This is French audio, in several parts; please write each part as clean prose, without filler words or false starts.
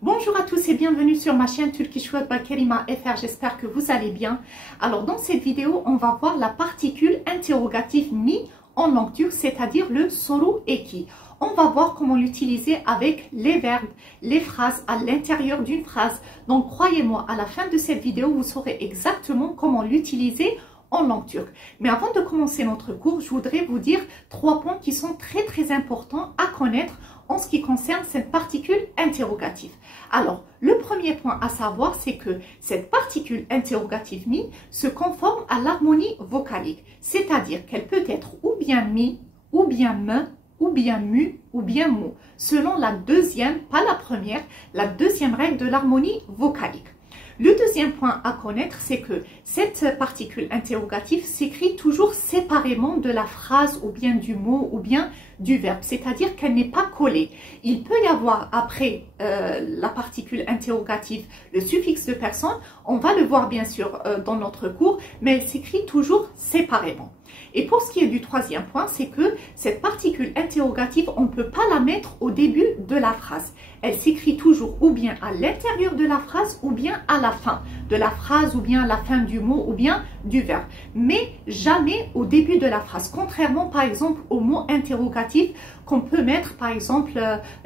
Bonjour à tous et bienvenue sur ma chaîne Turkish World by Kerima FR, j'espère que vous allez bien. Alors dans cette vidéo, on va voir la particule interrogative mi en langue turque, c'est-à-dire le soru eki. On va voir comment l'utiliser avec les verbes, les phrases à l'intérieur d'une phrase. Donc croyez-moi, à la fin de cette vidéo, vous saurez exactement comment l'utiliser en langue turque. Mais avant de commencer notre cours, je voudrais vous dire 3 points qui sont très importants à connaître en ce qui concerne cette particule interrogative. Alors, le premier point à savoir, c'est que cette particule interrogative mi se conforme à l'harmonie vocalique, c'est-à-dire qu'elle peut être ou bien mi, ou bien me, ou bien mu, ou bien mou, selon la deuxième, pas la première, la deuxième règle de l'harmonie vocalique. Le deuxième point à connaître, c'est que cette particule interrogative s'écrit toujours séparément de la phrase ou bien du mot ou bien du verbe, c'est-à-dire qu'elle n'est pas collée. Il peut y avoir après la particule interrogative le suffixe de personne, on va le voir bien sûr dans notre cours, mais elle s'écrit toujours séparément. Et pour ce qui est du troisième point, c'est que cette particule interrogative, on ne peut pas la mettre au début de la phrase. Elle s'écrit toujours ou bien à l'intérieur de la phrase ou bien à la fin de la phrase ou bien à la fin du mot ou bien du verbe. Mais jamais au début de la phrase. Contrairement par exemple au mot interrogatif qu'on peut mettre par exemple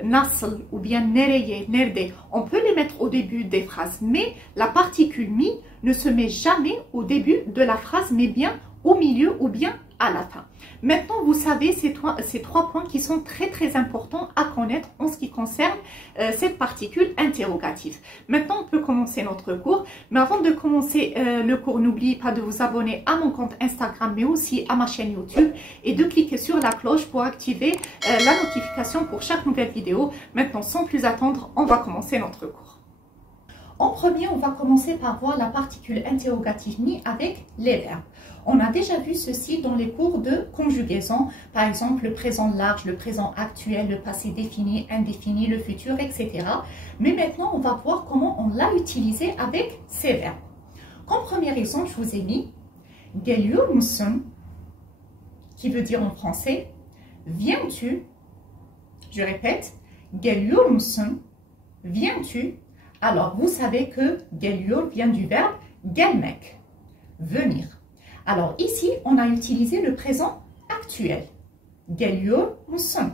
nasıl ou bien nereye, nerede. On peut les mettre au début des phrases. Mais la particule mi ne se met jamais au début de la phrase mais bien au milieu ou bien à la fin. Maintenant, vous savez ces 3 points qui sont très importants à connaître en ce qui concerne cette particule interrogative. Maintenant, on peut commencer notre cours. Mais avant de commencer le cours, n'oubliez pas de vous abonner à mon compte Instagram, mais aussi à ma chaîne YouTube et de cliquer sur la cloche pour activer la notification pour chaque nouvelle vidéo. Maintenant, sans plus attendre, on va commencer notre cours. En premier, on va commencer par voir la particule interrogative mi avec les verbes. On a déjà vu ceci dans les cours de conjugaison, par exemple le présent large, le présent actuel, le passé défini, indéfini, le futur, etc. Mais maintenant, on va voir comment on l'a utilisé avec ces verbes. Comme premier exemple, je vous ai mis « Geliyor musun » qui veut dire en français « Viens-tu » Je répète « Geliyor musun » Viens-tu. Alors, vous savez que « geliyor » vient du verbe « gelmek » venir. Alors ici, on a utilisé le présent actuel. Geliyor musun?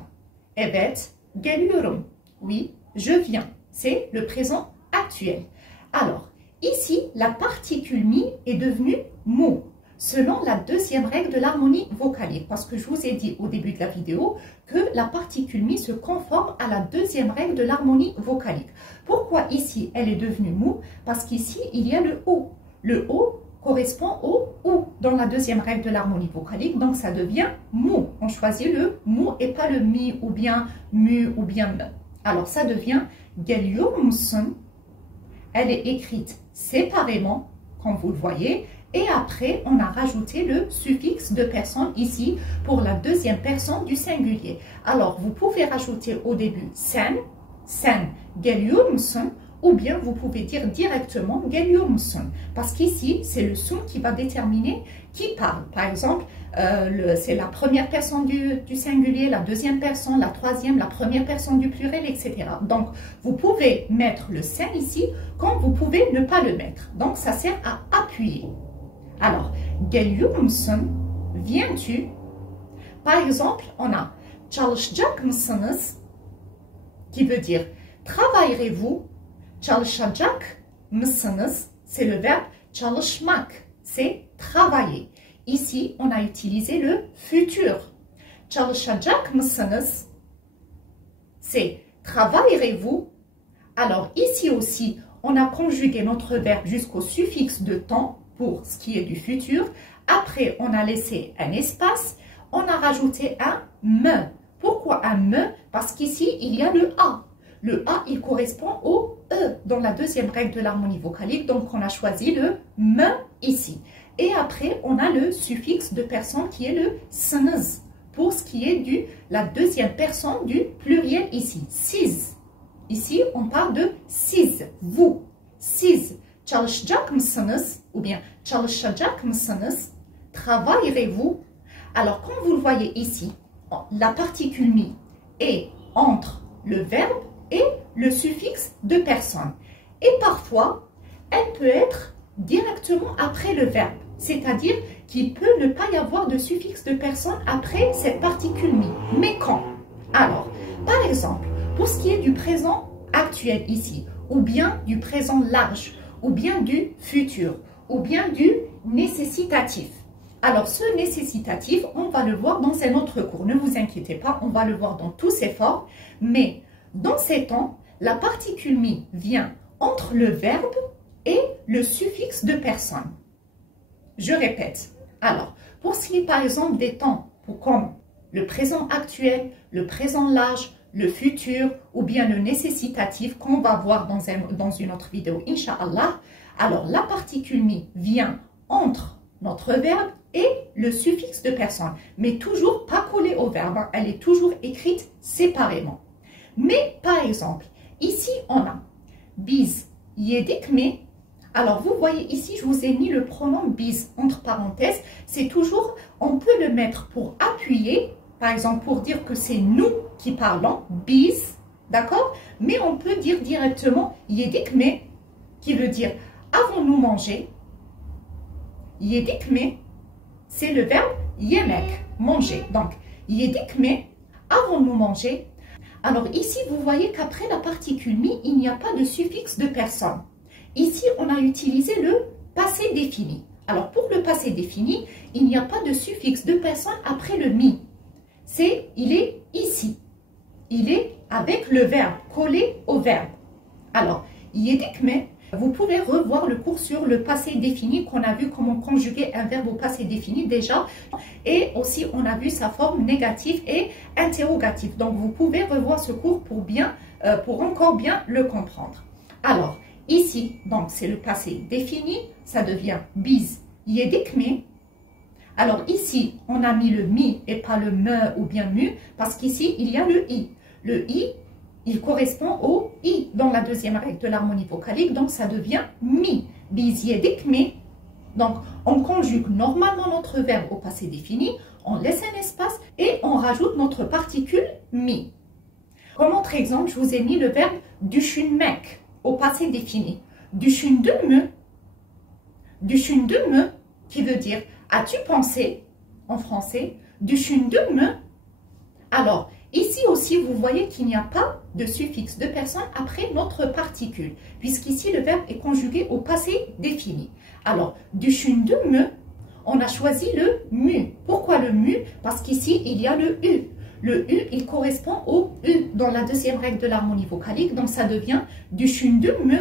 Evet, geliyorum. Oui, je viens. C'est le présent actuel. Alors, ici, la particule mi est devenue mu, selon la deuxième règle de l'harmonie vocalique. Parce que je vous ai dit au début de la vidéo que la particule mi se conforme à la deuxième règle de l'harmonie vocalique. Pourquoi ici, elle est devenue mu? Parce qu'ici, il y a le o. Le o correspond au ou dans la deuxième règle de l'harmonie vocalique, donc ça devient mu. On choisit le mu et pas le mi ou bien mu ou bien me. Alors ça devient geliyor musun. Elle est écrite séparément, comme vous le voyez, et après on a rajouté le suffixe de personne ici pour la deuxième personne du singulier. Alors vous pouvez rajouter au début sen, geliyor musun? Ou bien vous pouvez dire directement geliyor musun, parce qu'ici c'est le son qui va déterminer qui parle. Par exemple, c'est la première personne du singulier, la deuxième personne, la troisième, la première personne du pluriel, etc. Donc vous pouvez mettre le sen ici, comme vous pouvez ne pas le mettre. Donc ça sert à appuyer. Alors, geliyor musun, viens-tu? Par exemple, on a çalışacak mısınız qui veut dire travaillerez-vous? Çalışacak mısınız, c'est le verbe çalışmak, c'est travailler. Ici, on a utilisé le futur. Çalışacak mısınız, c'est travaillerez-vous. Alors ici aussi, on a conjugué notre verbe jusqu'au suffixe de temps pour ce qui est du futur. Après, on a laissé un espace, on a rajouté un me. Pourquoi un me? Parce qu'ici, il y a le a. Le A, il correspond au E dans la deuxième règle de l'harmonie vocalique. Donc, on a choisi le me ici. Et après, on a le suffixe de personne qui est le sınız pour ce qui est de la deuxième personne du pluriel ici. Siz. Ici, on parle de siz, vous. Siz. Çalışacak mısınız? Ou bien çalışacak mısınız? Travaillerez-vous? Alors, comme vous le voyez ici, la particule mi est entre le verbe et le suffixe de personne. Et parfois, elle peut être directement après le verbe. C'est-à-dire qu'il peut ne pas y avoir de suffixe de personne après cette particule mi. Mais quand? Alors, par exemple, pour ce qui est du présent actuel ici, ou bien du présent large, ou bien du futur, ou bien du nécessitatif. Alors, ce nécessitatif, on va le voir dans un autre cours. Ne vous inquiétez pas, on va le voir dans tous ses formes. Mais dans ces temps, la particule mi vient entre le verbe et le suffixe de personne. Je répète. Alors, pour ce qui est par exemple des temps comme le présent actuel, le présent large, le futur ou bien le nécessitatif qu'on va voir dans une autre vidéo, Inch'Allah, alors la particule mi vient entre notre verbe et le suffixe de personne, mais toujours pas collée au verbe, hein. Elle est toujours écrite séparément. Mais par exemple, ici on a biz yedikme. Alors vous voyez ici, je vous ai mis le pronom biz entre parenthèses. C'est toujours, on peut le mettre pour appuyer, par exemple pour dire que c'est nous qui parlons, biz, d'accord? Mais on peut dire directement yedikme, qui veut dire avons-nous mangé. Yedikme, c'est le verbe yemek, manger. Donc, yedikme, avons-nous mangé? Alors ici, vous voyez qu'après la particule mi, il n'y a pas de suffixe de personne. Ici, on a utilisé le passé défini. Alors, pour le passé défini, il n'y a pas de suffixe de personne après le mi. Il est ici. Il est avec le verbe, collé au verbe. Alors, yedikme, vous pouvez revoir le cours sur le passé défini qu'on a vu comment conjuguer un verbe au passé défini déjà. Et aussi, on a vu sa forme négative et interrogative. Donc, vous pouvez revoir ce cours pour encore bien le comprendre. Alors, ici, donc, c'est le passé défini. Ça devient biz yedikme. Alors, ici, on a mis le mi et pas le me ou bien mu parce qu'ici, il y a le i. Le i, il correspond au i dans la deuxième règle de l'harmonie vocalique, donc ça devient mi. Biz yedikme. Donc, on conjugue normalement notre verbe au passé défini, on laisse un espace et on rajoute notre particule mi. Comme autre exemple, je vous ai mis le verbe düşünmek au passé défini. Düşündün mü, qui veut dire as-tu pensé en français? Düşündün mü. Alors, ici aussi, vous voyez qu'il n'y a pas de suffixe de personne après notre particule, puisqu'ici, le verbe est conjugué au passé défini. Alors, düşündün mü, on a choisi le mu. Pourquoi le mu? Parce qu'ici, il y a le u. Le u, il correspond au u dans la deuxième règle de l'harmonie vocalique, donc ça devient düşündün mü,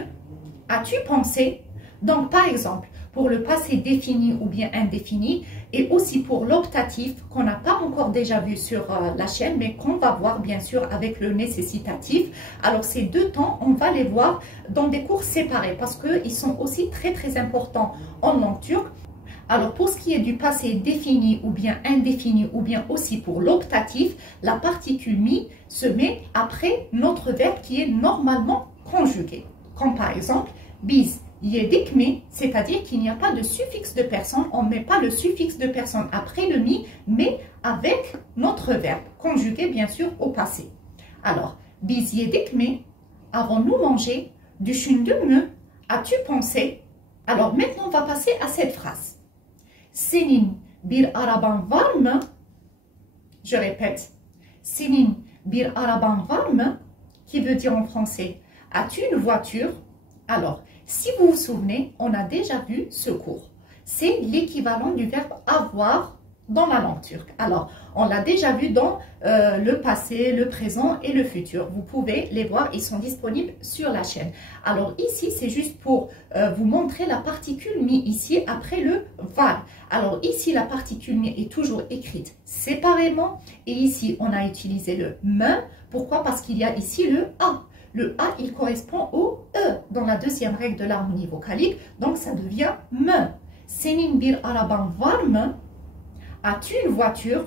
as-tu pensé? Donc, par exemple, pour le passé défini ou bien indéfini, et aussi pour l'optatif qu'on n'a pas encore déjà vu sur la chaîne, mais qu'on va voir bien sûr avec le nécessitatif. Alors ces deux temps, on va les voir dans des cours séparés parce qu'ils sont aussi très très importants en langue turque. Alors pour ce qui est du passé défini ou bien indéfini ou bien aussi pour l'optatif, la particule mi se met après notre verbe qui est normalement conjugué. Comme par exemple, biz yedikme, c'est-à-dire qu'il n'y a pas de suffixe de personne, on ne met pas le suffixe de personne après le mi, mais avec notre verbe, conjugué bien sûr au passé. Alors, biz yedikme, avons-nous mangé? Düşündün mü, as-tu pensé? Alors maintenant, on va passer à cette phrase. Senin bir araban var mı? Je répète. Senin bir araban var mı? Qui veut dire en français, as-tu une voiture? Alors, si vous vous souvenez, on a déjà vu ce cours. C'est l'équivalent du verbe avoir dans la langue turque. Alors, on l'a déjà vu dans le passé, le présent et le futur. Vous pouvez les voir, ils sont disponibles sur la chaîne. Alors ici, c'est juste pour vous montrer la particule mi ici après le var. Alors ici, la particule mi est toujours écrite séparément. Et ici, on a utilisé le me. Pourquoi? Parce qu'il y a ici le a. Le A, il correspond au E dans la deuxième règle de l'harmonie vocalique. Donc, ça devient me. Senin bir araban var mı? As-tu une voiture?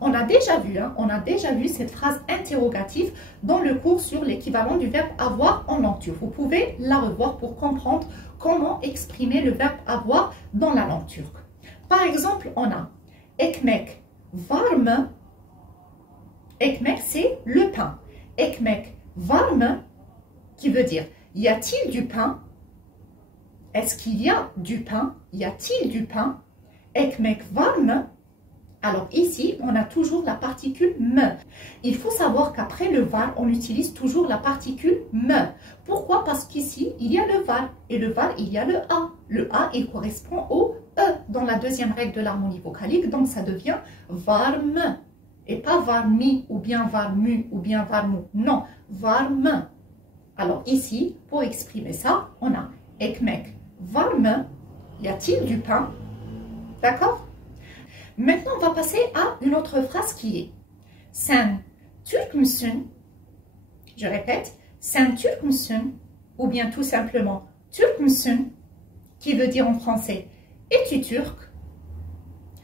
On a déjà vu, on a déjà vu cette phrase interrogative dans le cours sur l'équivalent du verbe avoir en langue turque. Vous pouvez la revoir pour comprendre comment exprimer le verbe avoir dans la langue turque. Par exemple, on a ekmek var mı? Ekmek, c'est le pain. Ekmek var mı? qui veut dire y a-t-il du pain? Est-ce qu'il y a du pain? Y a-t-il du pain? Ekmek var mı? Alors ici, on a toujours la particule me. Il faut savoir qu'après le var, on utilise toujours la particule me. Pourquoi? Parce qu'ici, il y a le var. Et le var, il y a le a. Le a, il correspond au e dans la deuxième règle de l'harmonie vocalique. Donc ça devient var me. Et pas var mi, ou bien var mu, ou bien var mu. Non, var me. Alors ici, pour exprimer ça, on a ekmek var mı? Y a-t-il du pain? D'accord? Maintenant, on va passer à une autre phrase qui est Sen Türk müsün? Je répète, Sen Türk müsün? Ou bien tout simplement Türk müsün? Qui veut dire en français es-tu turc?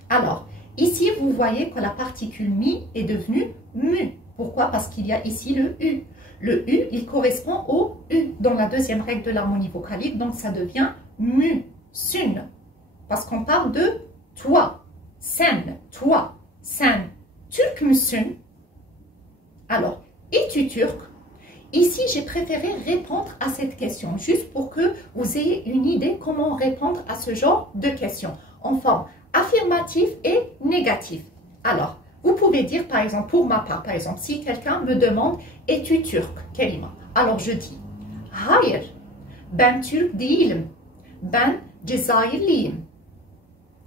Alors, ici, vous voyez que la particule mi est devenue mu. Pourquoi? Parce qu'il y a ici le u. Le u, il correspond au u dans la deuxième règle de l'harmonie vocalique. Donc, ça devient mu, sun. Parce qu'on parle de toi. Sen, toi. Sen, Türk müsün? Alors, es-tu turc? Ici, j'ai préféré répondre à cette question, juste pour que vous ayez une idée comment répondre à ce genre de questions, en forme affirmative et négative. Alors, vous pouvez dire, par exemple, pour ma part, par exemple, si quelqu'un me demande « Es-tu turc ?» Kelima. Alors, je dis « Hayır, ben Türk değilim, ben Cezayirliyim. »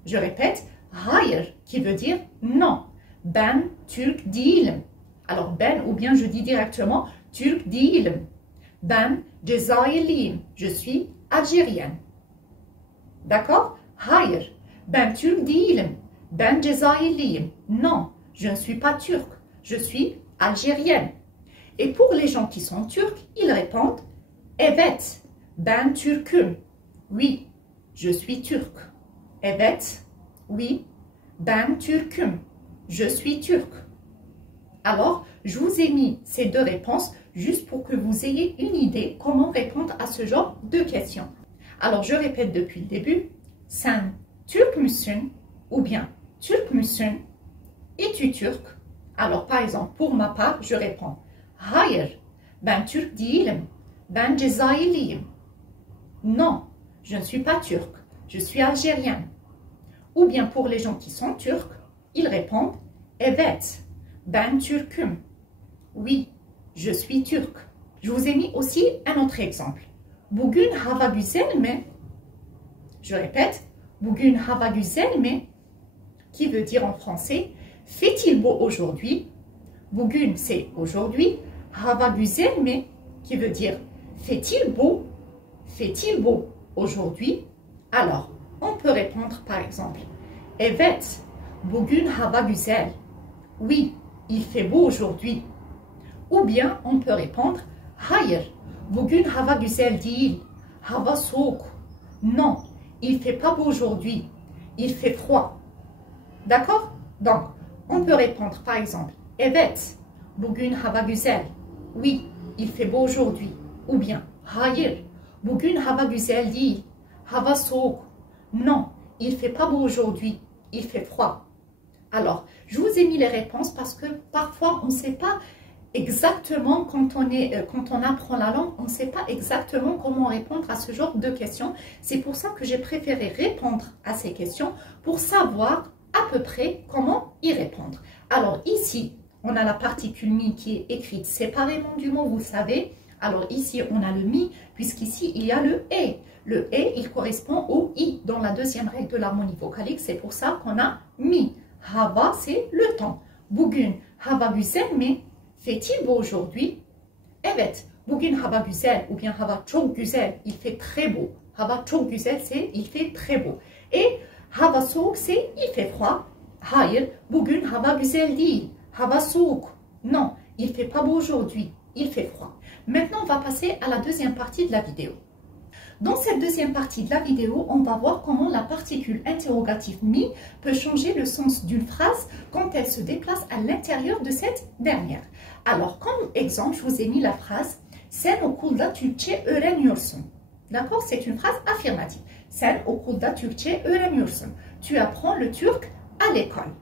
Je répète « Hayır » qui veut dire « non, ben Türk değilim. » Alors, ben ou bien je dis directement « Türk değilim, ben Cezayirliyim. » Je suis algérienne. D'accord? Hayır, ben Türk değilim, ben Cezayirliyim. Non, je ne suis pas turc, je suis algérienne. Et pour les gens qui sont turcs, ils répondent Evet, ben Türk'üm. Oui, je suis turc. Evet, oui, ben Türk'üm. Je suis turc. Alors, je vous ai mis ces deux réponses juste pour que vous ayez une idée comment répondre à ce genre de questions. Alors, je répète depuis le début. Sen Türk müsün? Ou bien Türk müsün? Es-tu turc? Alors, par exemple, pour ma part, je réponds Hayır, ben Türk değilim, ben Cezayirliyim. Non, je ne suis pas turc, je suis algérienne. Ou bien pour les gens qui sont turcs, ils répondent Evet, ben Türk'üm. Oui, je suis turc. Je vous ai mis aussi un autre exemple. Bugün hava güzel mi? Je répète, Bugün hava güzel mi? Qui veut dire en français, fait-il beau aujourd'hui? Bugün, c'est aujourd'hui. Hava güzel mi? Qui veut dire, fait-il beau? Fait-il beau aujourd'hui? Alors, on peut répondre par exemple, Evet, bugün hava güzel. Oui, il fait beau aujourd'hui. Ou bien, on peut répondre, Hayır, bugün hava güzel değil. Hava soğuk. Non, il fait pas beau aujourd'hui. Il fait froid. D'accord? Donc, on peut répondre par exemple, Evet, bugün hava güzel. Oui, il fait beau aujourd'hui. Ou bien, Hayır, bugün hava güzel değil. Hava soğuk. Non, il fait pas beau aujourd'hui. Il fait froid. Alors, je vous ai mis les réponses parce que parfois, on ne sait pas exactement quand on apprend la langue, on ne sait pas exactement comment répondre à ce genre de questions. C'est pour ça que j'ai préféré répondre à ces questions pour savoir à peu près comment y répondre. Alors ici, on a la particule mi qui est écrite séparément du mot, vous le savez. Alors ici, on a le mi, puisqu'ici, il y a le e. Le e, il correspond au i dans la deuxième règle de l'harmonie vocalique. C'est pour ça qu'on a mi. Hava, c'est le temps. Bugün hava güzel mi? Fait-il beau aujourd'hui? Evet, bugün hava güzel ou bien hava çok güzel. Il fait très beau. Hava çok güzel, c'est il fait très beau. Et hava soğuk, c'est il fait froid. Hayır, bugün hava güzel değil. Hava soğuk. Non, il fait pas beau aujourd'hui. Il fait froid. Maintenant, on va passer à la deuxième partie de la vidéo. Dans cette deuxième partie de la vidéo, on va voir comment la particule interrogative mi peut changer le sens d'une phrase quand elle se déplace à l'intérieur de cette dernière. Alors, comme exemple, je vous ai mis la phrase « Sen okulda Türkçe öğreniyorsun ». D'accord? C'est une phrase affirmative. « Sen okulda Türkçe öğreniyorsun ». Tu apprends le turc à l'école.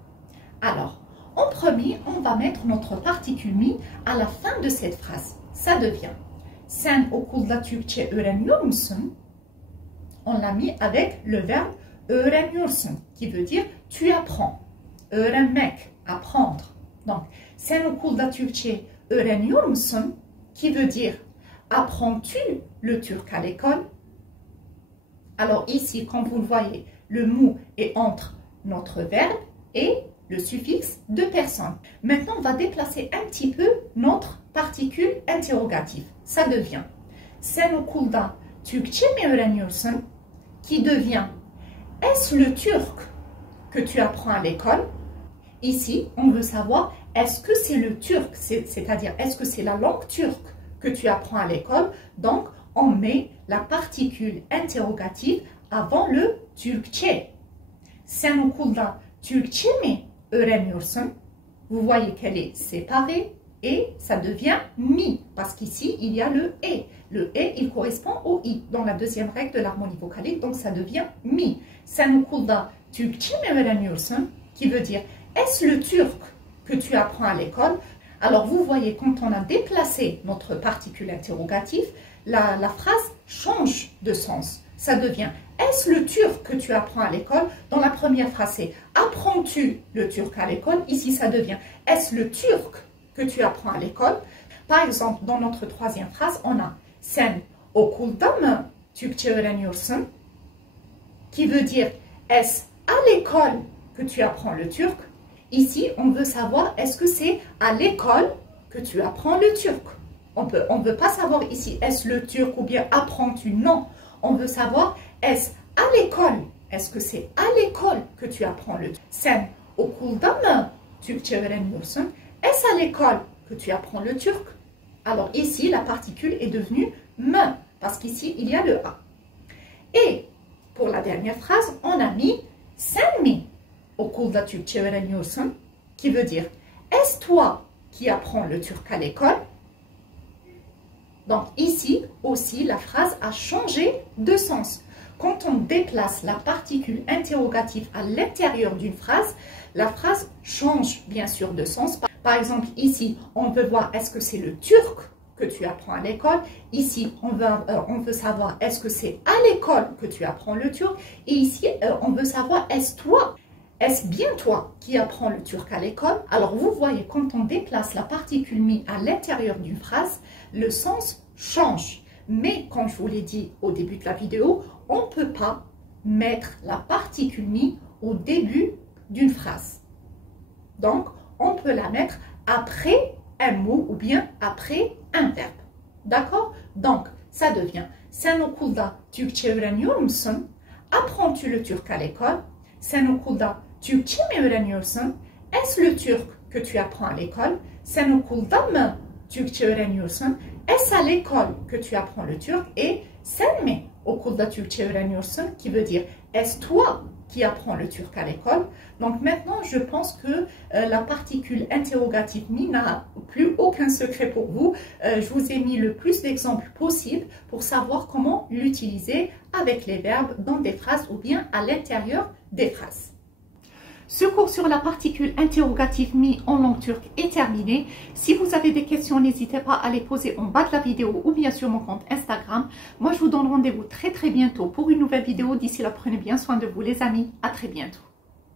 Alors, en premier, on va mettre notre particule mi à la fin de cette phrase. Ça devient Sen okulda Türkçe öğreniyor musun? On l'a mis avec le verbe öğreniyorsun, qui veut dire tu apprends. Öğrenmek, apprendre. Donc, sen okulda Türkçe öğreniyor musun? Qui veut dire apprends-tu le turc à l'école? Alors ici, comme vous le voyez, le mot est entre notre verbe et le suffixe de personne. Maintenant, on va déplacer un petit peu notre particule interrogative. Ça devient sen okulda Türkçe mi öğreniyorsun? Qui devient est-ce le turc que tu apprends à l'école? Ici, on veut savoir est-ce que c'est le turc, c'est-à-dire est-ce que c'est la langue turque que tu apprends à l'école? Donc, on met la particule interrogative avant le Türkçe. Sen okulda Türkçe mi öğreniyorsun? Vous voyez qu'elle est séparée et ça devient mi, parce qu'ici, il y a le et. Le et, il correspond au i, dans la deuxième règle de l'harmonie vocalique, donc ça devient mi. Sen okulda Türkçe mi öğreniyorsun? Qui veut dire, est-ce le turc que tu apprends à l'école? Alors, vous voyez, quand on a déplacé notre particule interrogative, la phrase change de sens. Ça devient, est-ce le turc que tu apprends à l'école? Dans la première phrase, c'est, apprends-tu le turc à l'école? Ici, ça devient, est-ce le turc que tu apprends à l'école? Par exemple, dans notre troisième phrase, on a, sen okulda mı Türkçe öğreniyorsun? Qui veut dire, est-ce à l'école que tu apprends le turc? Ici, on veut savoir, est-ce que c'est à l'école que tu apprends le turc? On ne veut pas savoir ici, est-ce le turc ou bien apprends-tu? Non. On veut savoir, est-ce à l'école? Est-ce que c'est à l'école que tu apprends le turc? Sen okulda mı Türkçe öğreniyorsun? Est-ce à l'école que tu apprends le turc? Alors ici, la particule est devenue me, parce qu'ici, il y a le a. Et pour la dernière phrase, on a mis sen mi okulda Türkçe öğreniyorsun? Qui veut dire, est-ce toi qui apprends le turc à l'école? Donc ici aussi, la phrase a changé de sens. Quand on déplace la particule interrogative à l'intérieur d'une phrase, la phrase change bien sûr de sens. Par exemple, ici, on veut voir est-ce que c'est le turc que tu apprends à l'école. Ici, on veut savoir est-ce que c'est à l'école que tu apprends le turc. Et ici, on veut savoir est-ce bien toi qui apprends le turc à l'école? Alors, vous voyez, quand on déplace la particule mi à l'intérieur d'une phrase, le sens change. Mais, comme je vous l'ai dit au début de la vidéo, on ne peut pas mettre la particule mi au début d'une phrase. Donc, on peut la mettre après un mot ou bien après un verbe. D'accord? Donc, ça devient sen okulda Türkçe öğreniyor musun? Apprends-tu le turc à l'école? Sen okulda Türkçe mi öğreniyorsun? Est-ce le turc que tu apprends à l'école? Sen okulda mı Türkçe öğreniyorsun? Est-ce à l'école que tu apprends le turc? Et sen mi okulda Türkçe öğreniyorsun? Qui veut dire, est-ce toi qui apprend le turc à l'école? Donc maintenant, je pense que la particule interrogative mi n'a plus aucun secret pour vous. Je vous ai mis le plus d'exemples possible pour savoir comment l'utiliser avec les verbes dans des phrases ou bien à l'intérieur des phrases. Ce cours sur la particule interrogative mi en langue turque est terminé. Si vous avez des questions, n'hésitez pas à les poser en bas de la vidéo ou bien sur mon compte Instagram. Moi, je vous donne rendez-vous très bientôt pour une nouvelle vidéo. D'ici là, prenez bien soin de vous les amis. À très bientôt.